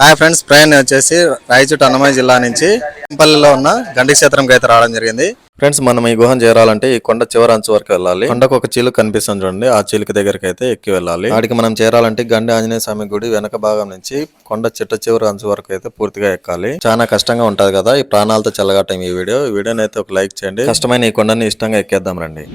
Hi friends ప్రయాణం వచ్చేసి రాయచోటి అన్నమయ్య జిల్లా నుంచి పల్లిలో ఉన్న గండి క్షేత్రంకి అయితే రావడం జరిగింది. ఫ్రెండ్స్ మనం ఈ గుహను చేరాలంటే ఈ కొండ చివరి అంచు వరకు వెళ్ళాలి. కొండకు ఒక చిలుక కనిపిస్తుంది చూడండి ఆ చిలుక దగ్గరికి అయితే ఎక్కి వెళ్ళాలి. వాటికి మనం చేరాలంటే గండి ఆంజనేయ స్వామి గుడి వెనక భాగం నుంచి కొండ చిట్ట చివరి అంచు వరకు అయితే పూర్తిగా ఎక్కాలి. చాలా కష్టంగా ఉంటది కదా ఈ ప్రాణాలతో చల్లగట్టం ఈ వీడియో. ఈ వీడియోని అయితే ఒక లైక్ చేయండి. కష్టమైన ఈ కొండని ఇష్టంగా ఎక్కేద్దాం రండి.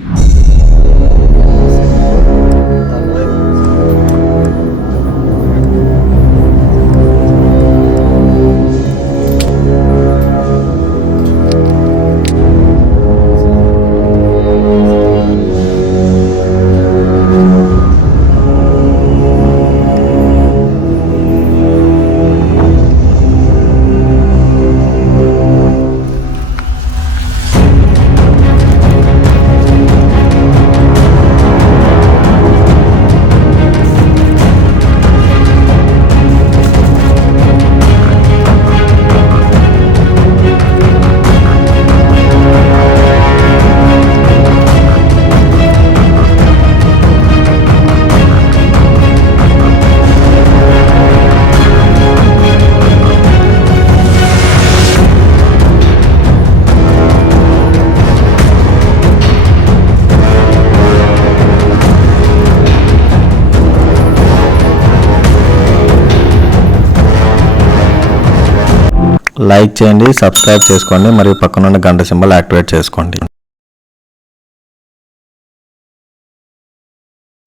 లైక్ చేయండి సబ్స్క్రైబ్ చేసుకోండి మరియు పక్కనున్న గంట సింబల్ యాక్టివేట్ చేసుకోండి.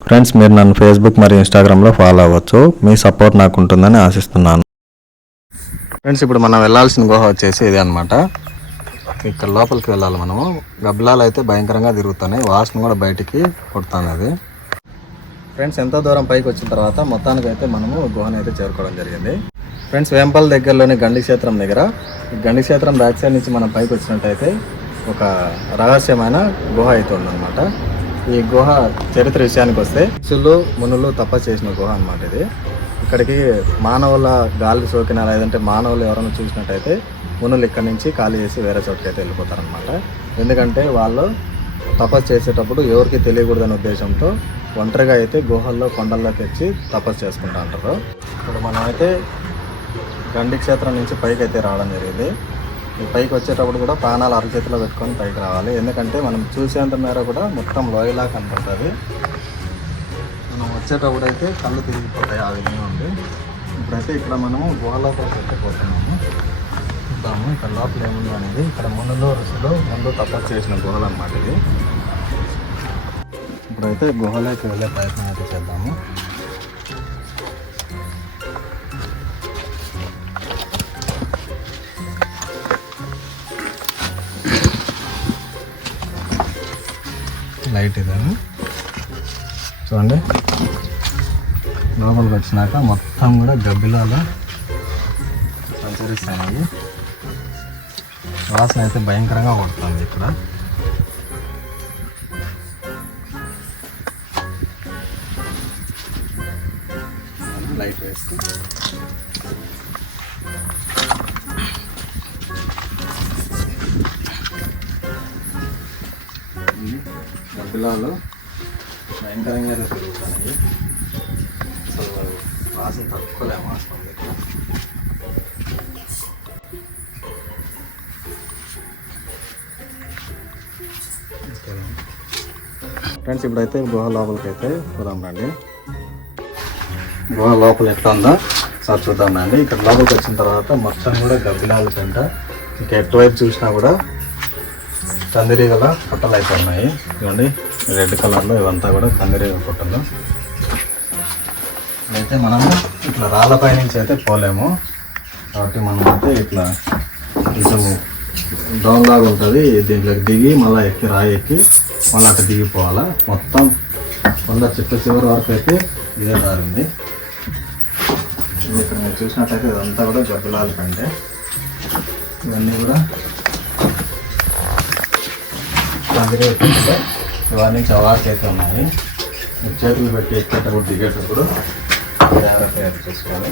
ఫ్రెండ్స్ మీరు నన్ను ఫేస్బుక్ మరియు ఇన్స్టాగ్రామ్లో ఫాలో అవ్వచ్చు. మీ సపోర్ట్ నాకు ఉంటుందని ఆశిస్తున్నాను. ఫ్రెండ్స్ ఇప్పుడు మనం వెళ్ళాల్సిన గుహ వచ్చేసి ఇదే అనమాట ఇక్కడ లోపలికి వెళ్ళాలి మనము. గబ్బిలాలు అయితే భయంకరంగా తిరుగుతున్నాయి. వాసన కూడా బయటికి కొడుతున్నది అది. ఫ్రెండ్స్ ఎంతో దూరం పైకి వచ్చిన తర్వాత మొత్తానికి అయితే మనము గుహను అయితే చేరుకోవడం జరిగింది. ఫ్రెండ్స్ వేంపల్ దగ్గరలోని గండి క్షేత్రం దగ్గర గండి క్షేత్రం బ్యాక్ సైడ్ నుంచి మనం పైకి వచ్చినట్టయితే ఒక రహస్యమైన గుహ అయితే ఉందన్నమాట. ఈ గుహ చరిత్ర విషయానికి వస్తే ఋషులు మునులు తప చేసిన గుహ అనమాట ఇది. ఇక్కడికి మానవుల గాలి సోకిన లేదంటే మానవులు ఎవరైనా చూసినట్టయితే మునులు ఇక్కడి నుంచి ఖాళీ చేసి వేరే చోటుకి అయితే వెళ్ళిపోతారనమాట ఎందుకంటే వాళ్ళు తపస్సు చేసేటప్పుడు ఎవరికి తెలియకూడదనే ఉద్దేశంతో ఒంటరిగా అయితే గుహల్లో కొండల్లోకి వచ్చి తపస్సు చేసుకుంటా ఉంటారు. ఇప్పుడు మనం అయితే గండి క్షేత్రం నుంచి పైకి అయితే రావడం జరిగింది. ఈ పైకి వచ్చేటప్పుడు కూడా ప్రాణాలు అరచేతిలో పెట్టుకొని పైకి రావాలి. ఎందుకంటే మనం చూసేంత మేర కూడా మొత్తం లోయలా కనపడుతుంది. మనం వచ్చేటప్పుడు అయితే కళ్ళు తిరిగిపోతాయి ఆ విధంగా ఉంది ఇప్పుడైతే ఇక్కడ మనము గుహలోకి అయితే పోతున్నాము చూద్దాము ఇక్కడ లోపల ఏముంది అనేది. ఇక్కడ ముందులో రుసులో ముందు తపస్సు చేసిన గుహలు అనమాట ఇది. ఇప్పుడైతే గుహలోకి వెళ్ళే ప్రయత్నం అయితే చేద్దాము. లైట్ ఇదేమో చూడండి. లోపలికి వచ్చినాక మొత్తం కూడా గబ్బిలాలు సంచరిస్తాయి వాసన అయితే భయంకరంగా కొడుతుంది ఇక్కడ. లైట్ వేస్తే గబ్బిలాలు భయంకరంగా తిరుగుతున్నాయి అసలు వాసన తట్టుకోలేము అసలు ఫ్రెండ్స్ ఇప్పుడైతే గుహ లోపలికి అయితే పోదాం రండి. గుహ లోపల ఎట్లా ఉందో సార్ చూద్దాం రండి. ఇక్కడ లోపలికి వచ్చిన తర్వాత మొత్తం కూడా గబ్బిలాల పెంట ఇంకా ఎటువైపు చూసినా కూడా కందిరీగల పుట్టలు అయితే ఉన్నాయి. ఇవ్వండి రెడ్ కలర్లో ఇవంతా కూడా కందిరీగల పుట్టలు. అయితే మనము ఇట్లా రాళ్ళపై నుంచి అయితే పోలేము. కాబట్టి మనం అయితే ఇట్లా కొంచెం డౌన్ లాగా ఉంటుంది. దీంట్లోకి దిగి మళ్ళీ ఎక్కి రాయి ఎక్కి మళ్ళీ అక్కడ దిగిపోవాలా. మొత్తం కొండ చిట్ట చివరి వరకు అయితే ఇదే దారి ఉంది. ఇక్కడ మీరు చూసినట్టయితే ఇదంతా కూడా గబ్బిలాల కంటే ఇవన్నీ కూడా అందుకే ఎక్కుతుంటే ఇవన్నీ అయితే ఉన్నాయి. చేతులు పెట్టి ఎక్కేటప్పుడు దిగేటప్పుడు జాగ్రత్తగా చేసుకోవాలి.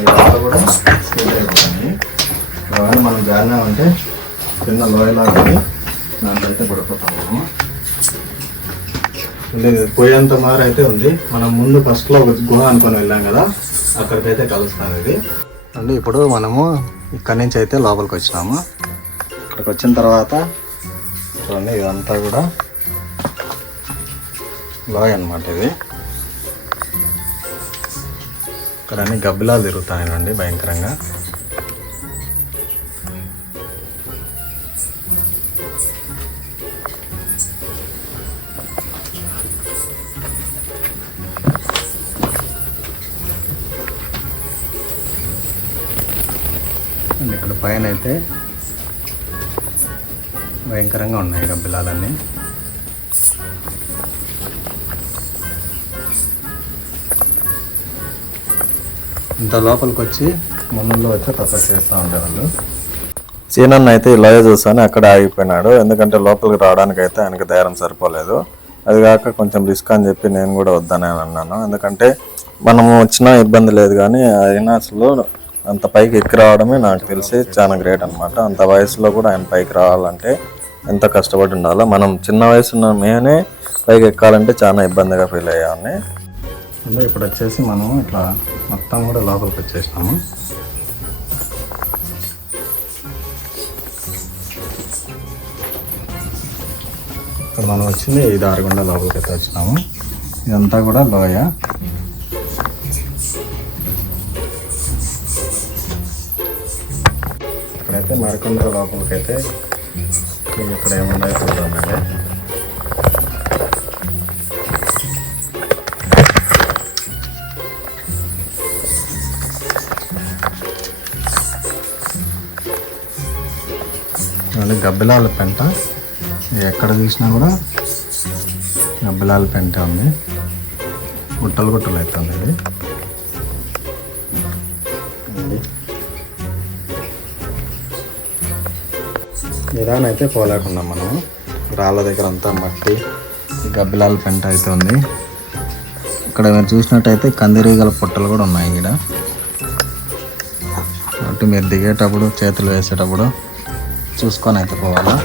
ఇదంతా కూడా స్కిల్ అయిపోతుంది మనం జారినా ఉంటే కింద లోయలాగా దాంట్లో అయితే పడిపోతాము. ఇది పోయేంత మార అయితే ఉంది. మనం ముందు ఫస్ట్లో ఒక గుహ అనుకొని వెళ్ళాం కదా అక్కడికైతే కలుస్తాను ఇది. అంటే ఇప్పుడు మనము ఇక్కడి నుంచి అయితే లోపలికి వచ్చినాము. ఇక్కడికి వచ్చిన తర్వాత చూడండి ఇదంతా కూడా లోయ అనమాట ఇది. ఇక్కడ అన్ని గబ్బిలా తిరుగుతాయండి భయంకరంగా. ఇక్కడ పైన అయితే భయంకరంగా ఉన్నాయి గబ్బిలాలన్నీ ఇంత లోపలికి వచ్చి మున్నుల్లో వచ్చి తప్ప చేస్తూ ఉంటారు వాళ్ళు. సీనన్న అయితే ఇలాగే చూసాను అక్కడ ఆగిపోయినాడు. ఎందుకంటే లోపలికి రావడానికి అయితే ఆయనకి ధైర్యం సరిపోలేదు. అది కాక కొంచెం రిస్క్ అని చెప్పి నేను కూడా వద్దని అన్నాను. ఎందుకంటే మనము వచ్చినా ఇబ్బంది లేదు కానీ అయినా అసలు అంత పైకి ఎక్కి రావడమే నాకు తెలిసి చాలా గ్రేట్ అనమాట అంత వయసులో కూడా ఆయన పైకి రావాలంటే ఎంత కష్టపడి ఉండాలో. మనం చిన్న వయసున్న మేమే పైకి ఎక్కాలంటే చాలా ఇబ్బందిగా ఫీల్ అయ్యామని అంటే ఇప్పుడు వచ్చేసి మనం ఇట్లా మొత్తం కూడా లోపలికి వచ్చేసినాము. ఇప్పుడు మనం వచ్చింది ఈ దారిగుండా లోపలికి అయితే వచ్చినాము. ఇదంతా కూడా లోయ. ఇక్కడైతే మరికొండ లోపలికి అయితే ఇక్కడ ఏమున్నాయో చూద్దామండి. మళ్ళీ గబ్బిలాల పెంట. ఎక్కడ చూసినా కూడా గబ్బిలాల పెంట ఉంది. గుట్టలు గుట్టలు అవుతుంది ఇది ఇది. నిదానం అయితే పోలేకుండా మనం రాళ్ళ దగ్గర అంతా మట్టి గబ్బిలాల పెంట అయితే ఉంది. ఇక్కడ మీరు చూసినట్టయితే కందిరీగల పుట్టలు కూడా ఉన్నాయి ఇక్కడ కాబట్టి మీరు దిగేటప్పుడు చేతులు వేసేటప్పుడు చూసుకొని అయితే పోవాలా.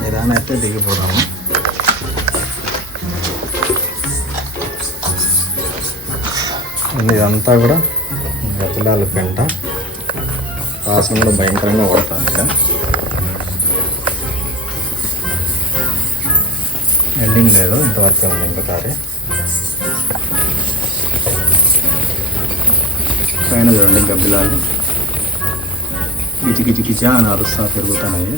నిదానం అయితే దిగిపోదాము. ఇదంతా కూడా గబ్బిలాల పెంట. వాసన కూడా భయంకరంగా పడుతుంది ఇక్కడ ఎండింగ్ లేదు ఇంతవరకు ఉంది ఇంకొకసారి పైన చూడండి గబ్బిలాలు. కిచి కిచి కిచా అని అరుస్తా తిరుగుతున్నాయి.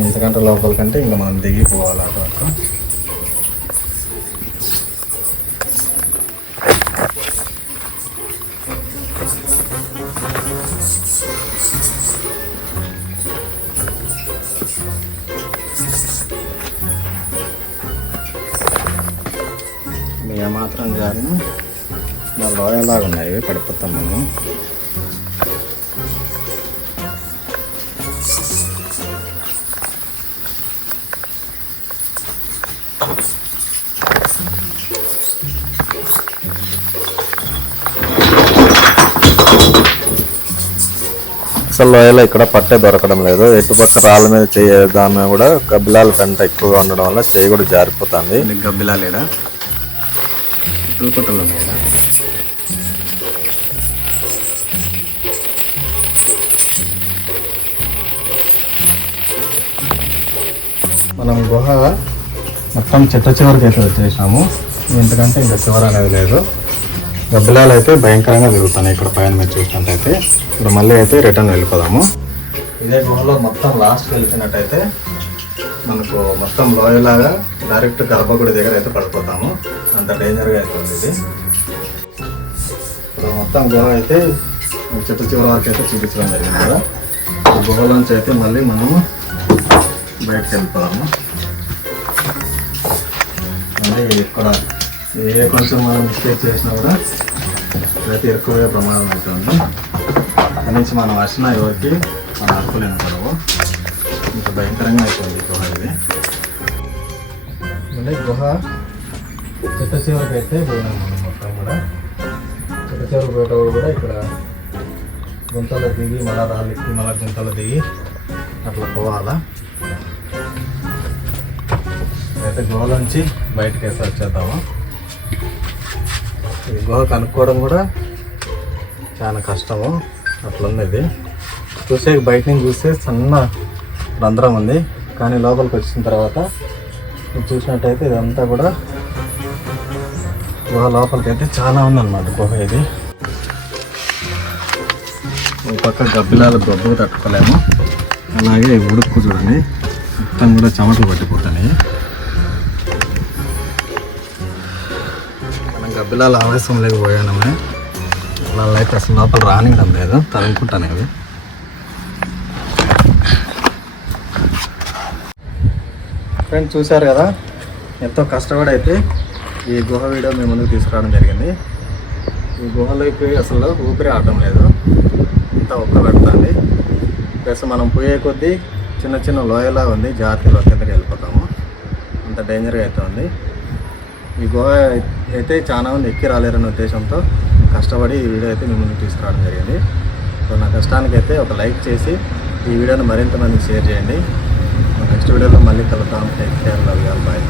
ఇంతకంటే లోపలికంటే ఇంకా మనం దిగిపోవాలి అటు. ఏమాత్రం జారిన మా లోయలాగా ఉన్నాయి పడిపోతాం మనం. అసలు లోయలో ఇక్కడ పట్టే దొరకడం లేదు. ఎటుపక్క రాళ్ళ మీద చేయ దాని మీద కూడా గబ్బిలాల పెంట ఎక్కువగా ఉండడం వల్ల చేయి కూడా జారిపోతుంది. ఉన్నాయి. మనం గుహ మొత్తం చెట్ట చివరికి అయితే వచ్చేసాము. ఎందుకంటే ఇంకా చివర అనేది లేదు. గబ్బిలాలు అయితే భయంకరంగా తిరుగుతున్నాయి ఇక్కడ పైన మీరు చూసినట్టయితే. ఇప్పుడు మళ్ళీ అయితే రిటర్న్ వెళ్ళిపోదాము. ఇదే గుహలో మొత్తం లాస్ట్కి వెళ్తున్నట్టయితే మనకు మొత్తం లోయలాగా డైరెక్ట్ గర్భగుడి దగ్గర అయితే పడిపోతాము. అంత డేంజర్గా అవుతుంది ఇది. ఇప్పుడు మొత్తం గుహ అయితే చెట్టు చివరి వరకు అయితే చూపించడం జరిగింది కదా. ఈ గుహలోంచి అయితే మళ్ళీ మనము బయటకు వెళ్ళిపోదాము. మళ్ళీ ఇక్కడ ఏ కొంచెం మనం మిస్టేక్ చేసినా కూడా ప్రతి ఎక్కువే ప్రమాదం అవుతుంది. అక్కడి నుంచి మనం వచ్చిన ఎవరికి మన అర్పులేని పడవు ఇంత భయంకరంగా అయిపోయింది గుహ ఇది. అంటే గుహ చెట్ట చివరికి అయితే పోయినాం మనం మొత్తం కూడా. చెట్ట చివరికి పోయేటప్పుడు కూడా ఇక్కడ గుంతలో దిగి మళ్ళా రాళ్ళు ఎక్కి మళ్ళీ గుంతలో దిగి అట్లా పోవాలా? అయితే గుహలోంచి బయటకు వేసి వచ్చేద్దాము? ఈ గుహ కనుక్కోవడం కూడా చాలా కష్టము. అట్లుంది ఇది చూసే బయట నుంచి చూస్తే సన్న రంధ్రం ఉంది. కానీ లోపలికి వచ్చిన తర్వాత చూసినట్టయితే ఇదంతా కూడా గుహ లోపలికి అయితే చాలా ఉందన్నమాట గుహ ఇది. ఒక పక్క గబ్బిలాలు గబ్బు తట్టుకోలేము. అలాగే ఉడుక్కు చూడండి. మొత్తం కూడా చెమటలు పట్టిపోతున్నాయి. పిల్లలు ఆవేశం లేకపోయానమే వాళ్ళ అయితే అసలు లోపల రానివ్వడం లేదు తనుకుంటాను అవి ఫ్రెండ్స్ చూశారు కదా? ఎంతో కష్టపడి అయితే ఈ గుహ వీడియో మీ ముందుకు తీసుకురావడం జరిగింది. ఈ గుహలోకి అసలు ఊపిరి ఆడటం లేదు. ఇంత ఒక్క పెడుతుంది. ప్లస్ మనం పోయే కొద్దీ చిన్న చిన్న లోయలా ఉంది. జాతీయలో కిందకి వెళ్ళిపోతాము. అంత డేంజర్గా అయితే ఉంది. ఈ గుహ అయితే చాలా మంది ఎక్కి రాలేరనే ఉద్దేశంతో కష్టపడి ఈ వీడియో అయితే మీ తీసుకురావడం జరిగింది. సో నా కష్టానికి అయితే ఒక లైక్ చేసి ఈ వీడియోని మరింత మందికి షేర్ చేయండి. నెక్స్ట్ వీడియోలో మళ్ళీ కలుద్దాం. Take care love you bye